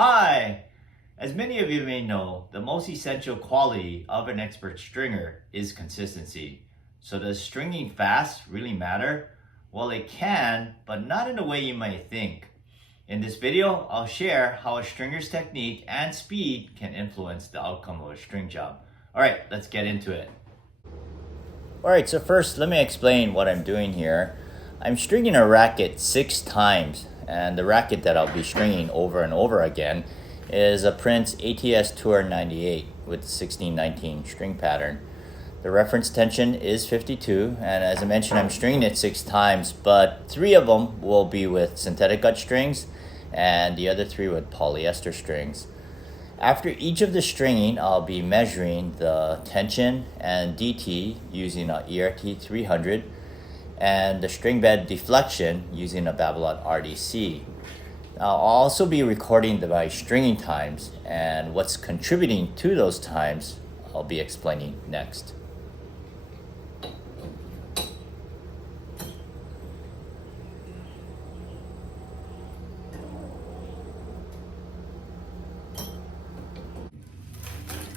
Hi! As many of you may know, the most essential quality of an expert stringer is consistency. So does stringing fast really matter? Well, it can, but not in the way you might think. In this video, I'll share how a stringer's technique and speed can influence the outcome of a string job. Alright, let's get into it. Alright, so first let me explain what I'm doing here. I'm stringing a racket 6 times, and the racket that I'll be stringing over and over again is a Prince ATS Tour 98 with the 1619 string pattern. The reference tension is 52, and as I mentioned, I'm stringing it 6 times, but 3 of them will be with synthetic gut strings and the other 3 with polyester strings. After each of the stringing, I'll be measuring the tension and DT using a ERT 300 and the string bed deflection using a Babylon RDC. Now, I'll also be recording my stringing times, and what's contributing to those times I'll be explaining next.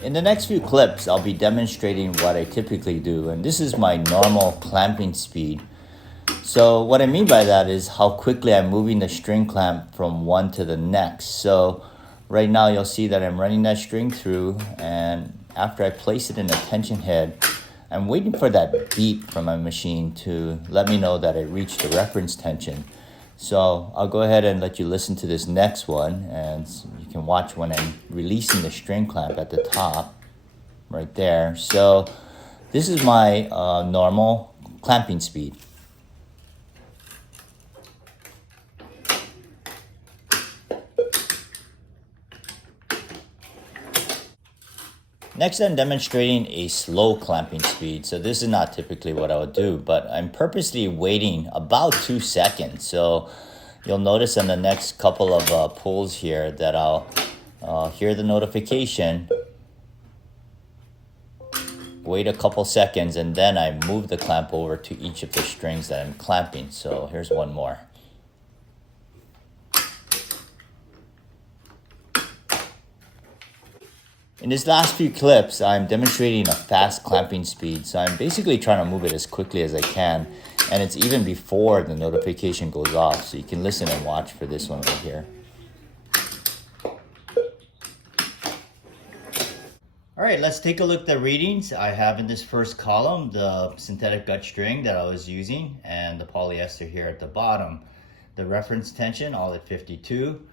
In the next few clips, I'll be demonstrating what I typically do, and this is my normal clamping speed. So what I mean by that is how quickly I'm moving the string clamp from one to the next. So right now you'll see that I'm running that string through, and after I place it in the tension head, I'm waiting for that beep from my machine to let me know that it reached the reference tension. So I'll go ahead and let you listen to this next one, and you can watch when I'm releasing the string clamp at the top right there. So this is my normal clamping speed. Next, I'm demonstrating a slow clamping speed. So this is not typically what I would do, but I'm purposely waiting about 2 seconds. So you'll notice in the next couple of pulls here that I'll hear the notification, wait a couple seconds, and then I move the clamp over to each of the strings that I'm clamping. So here's one more. In these last few clips, I'm demonstrating a fast clamping speed. So I'm basically trying to move it as quickly as I can. And it's even before the notification goes off. So you can listen and watch for this one right here. All right, let's take a look at the readings. I have in this first column the synthetic gut string that I was using and the polyester here at the bottom. The reference tension all at 52.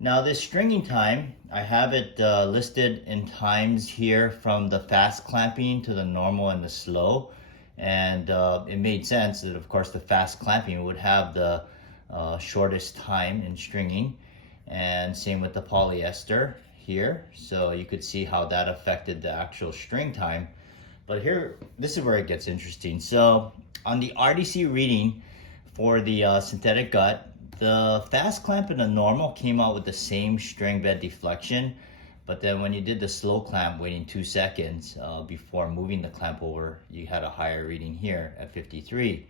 Now this stringing time, I have it listed in times here from the fast clamping to the normal and the slow. And it made sense that of course the fast clamping would have the shortest time in stringing, and same with the polyester here. So you could see how that affected the actual string time. But here, this is where it gets interesting. So on the RDC reading for the synthetic gut, the fast clamp and the normal came out with the same string bed deflection, but then when you did the slow clamp, waiting 2 seconds before moving the clamp over, you had a higher reading here at 53.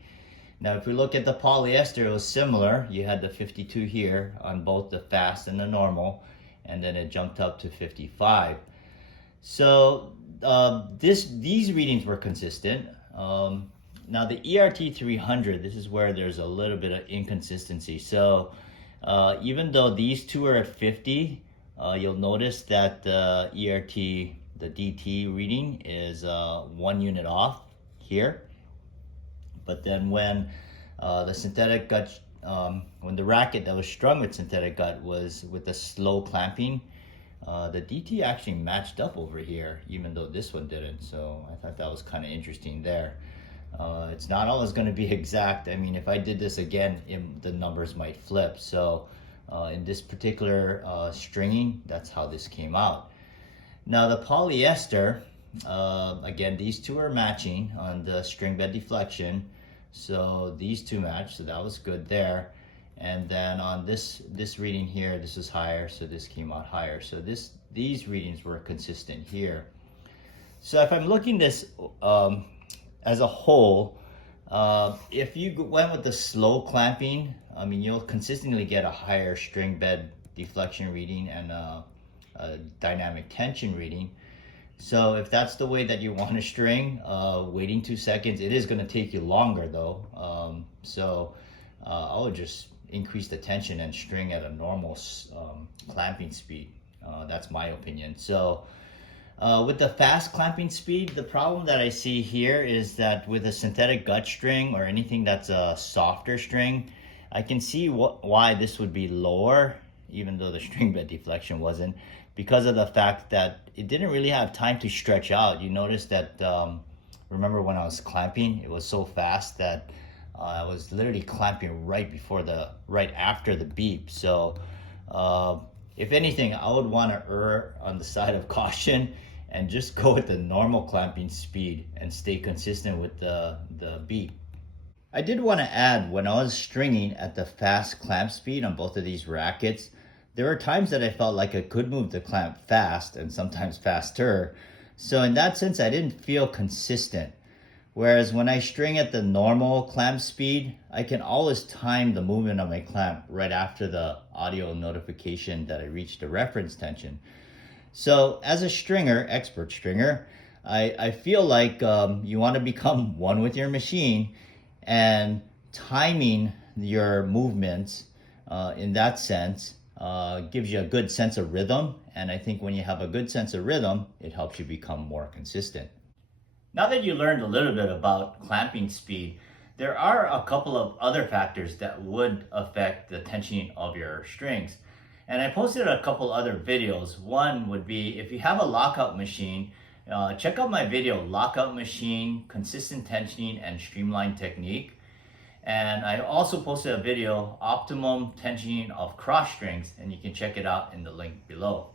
Now if we look at the polyester, it was similar. You had the 52 here on both the fast and the normal, and then it jumped up to 55. So these readings were consistent. Now the ERT 300, this is where there's a little bit of inconsistency. So even though these two are at 50, you'll notice that the ERT, the DT reading is 1 unit off here. But then when the synthetic gut, when the racket that was strung with synthetic gut was with the slow clamping, the DT actually matched up over here, even though this one didn't. So I thought that was kind of interesting there. It's not always going to be exact. I mean, if I did this again, the numbers might flip. So in this particular stringing, that's how this came out. Now the polyester, again, these two are matching on the string bed deflection. So these two match, so that was good there. And then on this reading here, this is higher, so this came out higher. So these readings were consistent here. So if I'm looking this as a whole, if you went with the slow clamping, I mean, you'll consistently get a higher string bed deflection reading and a dynamic tension reading. So if that's the way that you want to string, waiting 2 seconds, it is going to take you longer though. I would just increase the tension and string at a normal clamping speed. That's my opinion. So with the fast clamping speed, the problem that I see here is that with a synthetic gut string or anything that's a softer string, I can see why this would be lower, even though the string bed deflection wasn't, because of the fact that it didn't really have time to stretch out. You notice that, remember when I was clamping, it was so fast that I was literally clamping right after the beep. So if anything, I would want to err on the side of caution and just go with the normal clamping speed and stay consistent with the beep. I did want to add, when I was stringing at the fast clamp speed on both of these rackets, there were times that I felt like I could move the clamp fast and sometimes faster. So in that sense, I didn't feel consistent. Whereas when I string at the normal clamp speed, I can always time the movement of my clamp right after the audio notification that I reached the reference tension. So as a stringer, expert stringer, I feel like you want to become one with your machine, and timing your movements in that sense gives you a good sense of rhythm. And I think when you have a good sense of rhythm, it helps you become more consistent. Now that you learned a little bit about clamping speed, there are a couple of other factors that would affect the tensioning of your strings. And I posted a couple other videos. One would be, if you have a lockout machine, check out my video, Lockout Machine, Consistent Tensioning and Streamline Technique. And I also posted a video, Optimum Tensioning of Cross Strings, and you can check it out in the link below.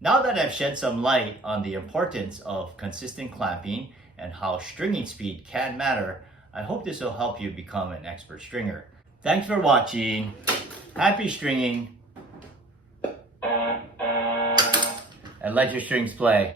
Now that I've shed some light on the importance of consistent clamping and how stringing speed can matter, I hope this will help you become an expert stringer. Thanks for watching. Happy stringing. And let your strings play.